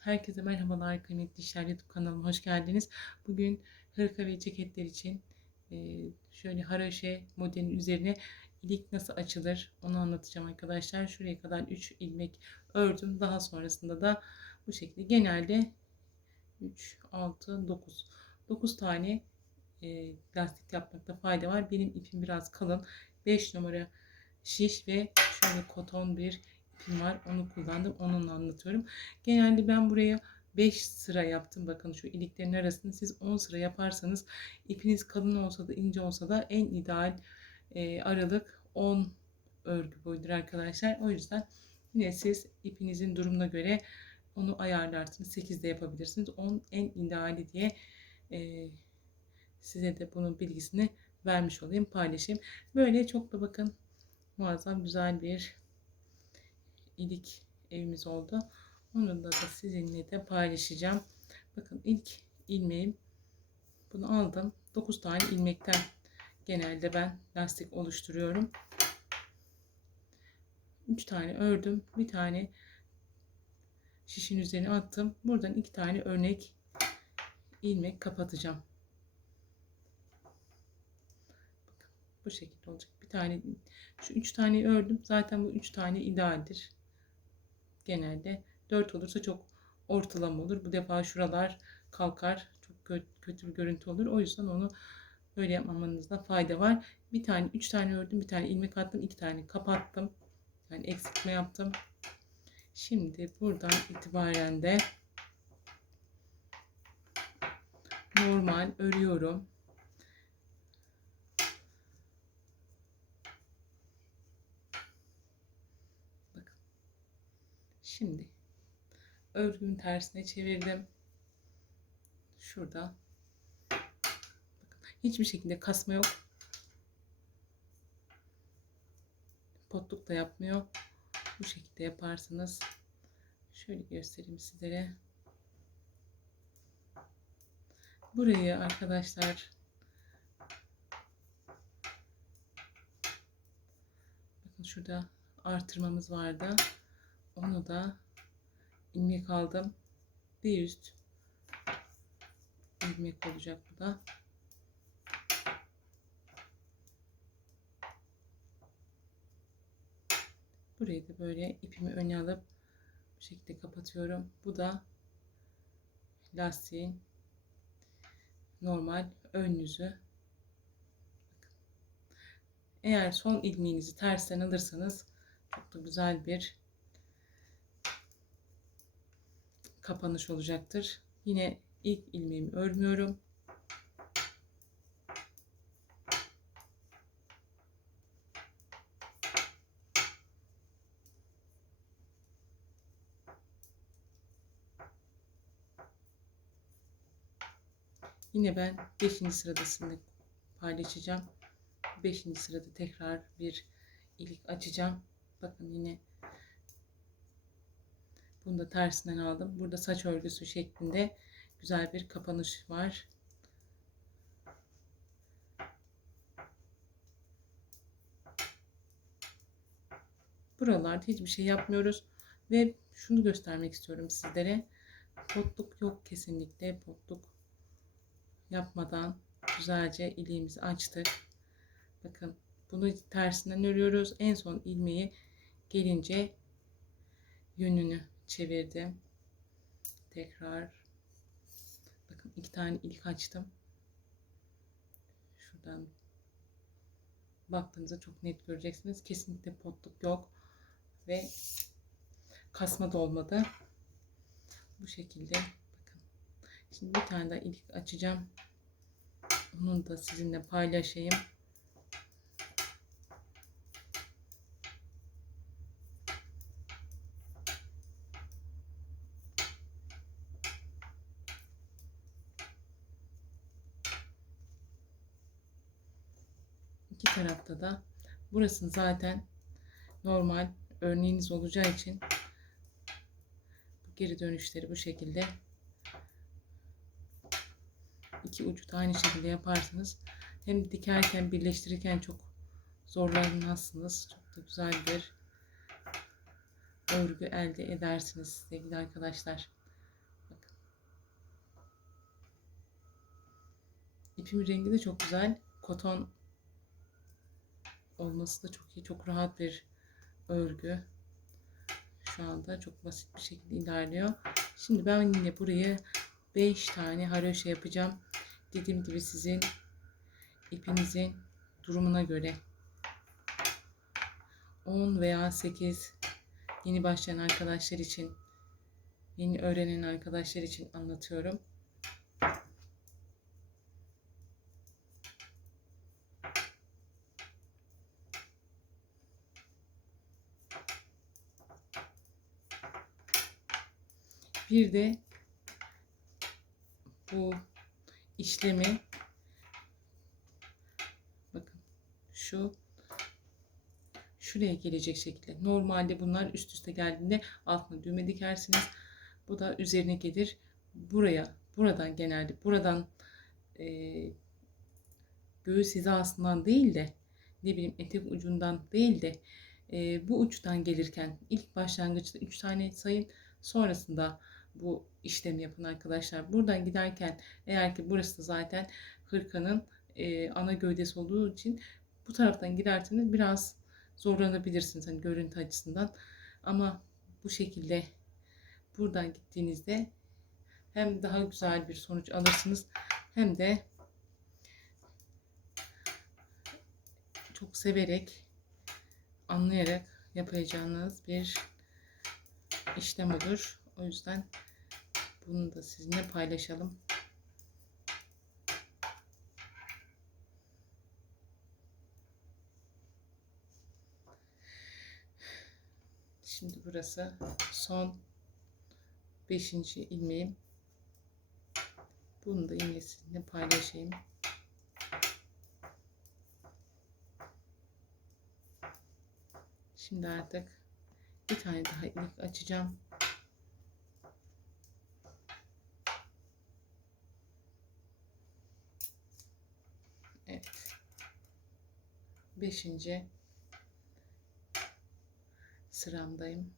Herkese merhabalar kıymetli işler YouTube kanalıma hoş geldiniz. Bugün hırka ve ceketler için e, şöyle haraşe modelin üzerine ilik nasıl açılır onu anlatacağım arkadaşlar. Şuraya kadar 3 ilmek ördüm. Daha sonrasında da bu şekilde genelde 3, 6, 9. 9 tane e, lastik yapmakta fayda var. Benim ipim biraz kalın. 5 numara şiş ve şöyle koton bir ipim var. Onu kullandım. Onunla anlatıyorum. Genelde ben buraya 5 sıra yaptım. Bakın şu iliklerin arasını siz 10 sıra yaparsanız ipiniz kalın olsa da ince olsa da en ideal e, aralık 10 örgü boyudur arkadaşlar. O yüzden yine siz ipinizin durumuna göre onu ayarlarsınız. 8 de yapabilirsiniz. 10 en ideali diye e, size de bunun bilgisini vermiş olayım, paylaşayım. Böyle çok da bakın muazzam güzel bir ilik evimiz oldu. Onu da, da sizinle de paylaşacağım. Bakın ilk ilmeğim bunu aldım. 9 tane ilmekten genelde ben lastik oluşturuyorum. 3 tane ördüm. Bir tane şişin üzerine attım. Buradan iki tane örnek ilmek kapatacağım. Bakın, bu şekilde olacak. Bir tane şu üç tane ördüm. Zaten bu üç tane idealdir. Genelde 4 olursa çok ortalama olur. Bu defa şuralar kalkar. Çok kötü bir görüntü olur. O yüzden onu böyle yapmamanızda fayda var. Bir tane, üç tane ördüm. Bir tane ilmek attım. iki tane kapattım. Yani eksiltme yaptım. Şimdi buradan itibaren de normal örüyorum. Bakın. Şimdi örgümün tersine çevirdim. Şurada. Hiçbir şekilde kasma yok. Potluk da yapmıyor. Bu şekilde yaparsınız. Şöyle göstereyim sizlere. Burayı arkadaşlar bakın şurada artırmamız vardı. Onu da ilmek aldım. Bir üst ilmek olacak bu da. Burayı da böyle ipimi öne alıp bu şekilde kapatıyorum. Bu da lastiğin normal ön yüzü. Eğer son ilmeğinizi tersten alırsanız çok da güzel bir kapanış olacaktır. Yine ilk ilmeğimi örmüyorum. Yine ben 5. sıradasını paylaşacağım. 5. sırada tekrar bir ilik açacağım. Bakın yine bunu da tersinden aldım. Burada saç örgüsü şeklinde güzel bir kapanış var. Buralarda hiçbir şey yapmıyoruz. Ve şunu göstermek istiyorum sizlere. Potluk yok kesinlikle. Potluk yapmadan güzelce iliğimizi açtık. Bakın bunu tersinden örüyoruz. En son ilmeği gelince yönünü çevirdim. Tekrar bakın iki tane ilik açtım. Şuradan baktığınızda çok net göreceksiniz. Kesinlikle potluk yok ve kasma da olmadı. Bu şekilde Şimdi bir tane daha ilik açacağım. Onu da sizinle paylaşayım. iki tarafta da burası zaten normal örneğiniz olacağı için geri dönüşleri bu şekilde iki ucu da aynı şekilde yaparsanız hem dikerken birleştirirken çok zorlanmazsınız. Çok da güzel bir örgü elde edersiniz sevgili arkadaşlar. Bakın. Rengi de çok güzel. Koton olması da çok iyi. Çok rahat bir örgü. Şu anda çok basit bir şekilde ilerliyor. Şimdi ben yine burayı 5 tane haroşa yapacağım. Dediğim gibi sizin ipinizin durumuna göre 10 veya 8 yeni başlayan arkadaşlar için yeni öğrenen arkadaşlar için anlatıyorum. Bir de bu işlemi bakın şu şuraya gelecek şekilde. Normalde bunlar üst üste geldiğinde altına düğme dikersiniz. Bu da üzerine gelir. Buraya, buradan genelde buradan e, göğüs hizasından değil de ne bileyim etek ucundan değil de e, bu uçtan gelirken ilk başlangıçta 3 tane sayın sonrasında bu işlemi yapın arkadaşlar. Buradan giderken eğer ki burası da zaten hırkanın e, ana gövdesi olduğu için bu taraftan giderseniz biraz zorlanabilirsiniz hani görüntü açısından. Ama bu şekilde buradan gittiğinizde hem daha güzel bir sonuç alırsınız hem de çok severek anlayarak yapacağınız bir işlem olur. O yüzden bunu da sizinle paylaşalım. Şimdi burası son 5. ilmeğim. Bunu da yine sizinle paylaşayım. Şimdi artık bir tane daha ilmek açacağım. Evet. Beşinci sıramdayım.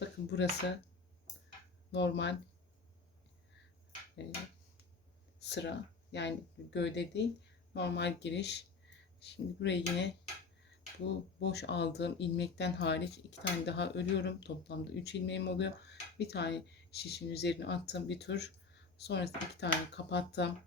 Bakın burası normal e, sıra. Yani gövde değil. Normal giriş. Şimdi buraya yine bu boş aldığım ilmekten hariç iki tane daha örüyorum. Toplamda 3 ilmeğim oluyor. Bir tane şişin üzerine attım bir tur. Sonrasında iki tane kapattım.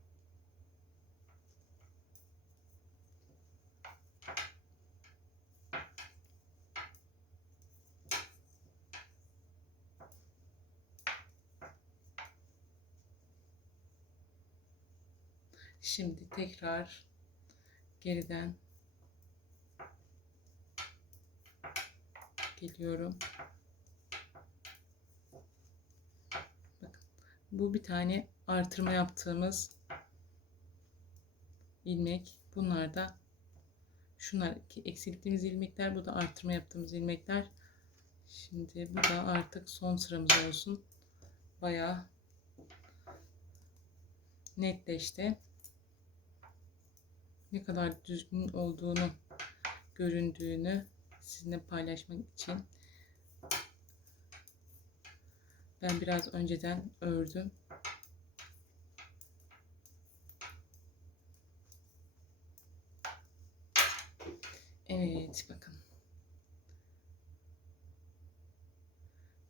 Şimdi tekrar geriden geliyorum. Bakın bu bir tane artırma yaptığımız ilmek. Bunlar da şunlar eksilttiğimiz ilmekler. Bu da artırma yaptığımız ilmekler. Şimdi bu da artık son sıramız olsun. Bayağı netleşti ne kadar düzgün olduğunu göründüğünü sizinle paylaşmak için ben biraz önceden ördüm. Evet bakın.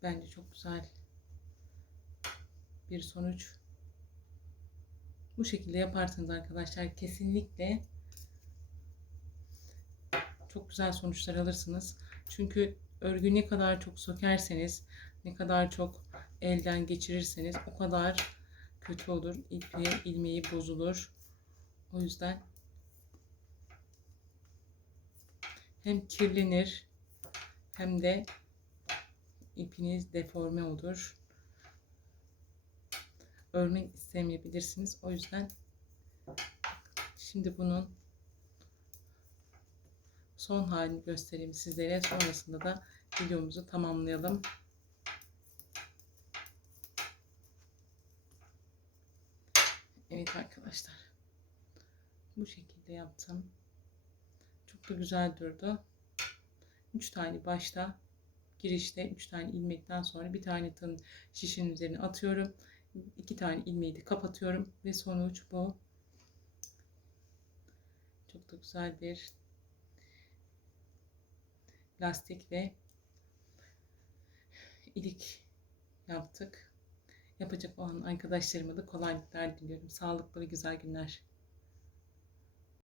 Bence çok güzel bir sonuç. Bu şekilde yaparsanız arkadaşlar kesinlikle çok güzel sonuçlar alırsınız. Çünkü örgü ne kadar çok sökerseniz, ne kadar çok elden geçirirseniz o kadar kötü olur. İpi, ilmeği bozulur. O yüzden hem kirlenir hem de ipiniz deforme olur. Örmek istemeyebilirsiniz. O yüzden şimdi bunun son halini göstereyim sizlere. Sonrasında da videomuzu tamamlayalım. Evet arkadaşlar. Bu şekilde yaptım. Çok da güzel durdu. 3 tane başta girişte 3 tane ilmekten sonra bir tane tın şişin üzerine atıyorum iki tane ilmeği de kapatıyorum ve sonuç bu. Çok da güzel bir lastik ve ilik yaptık. Yapacak olan arkadaşlarıma da kolaylıklar diliyorum. Sağlıklı ve güzel günler.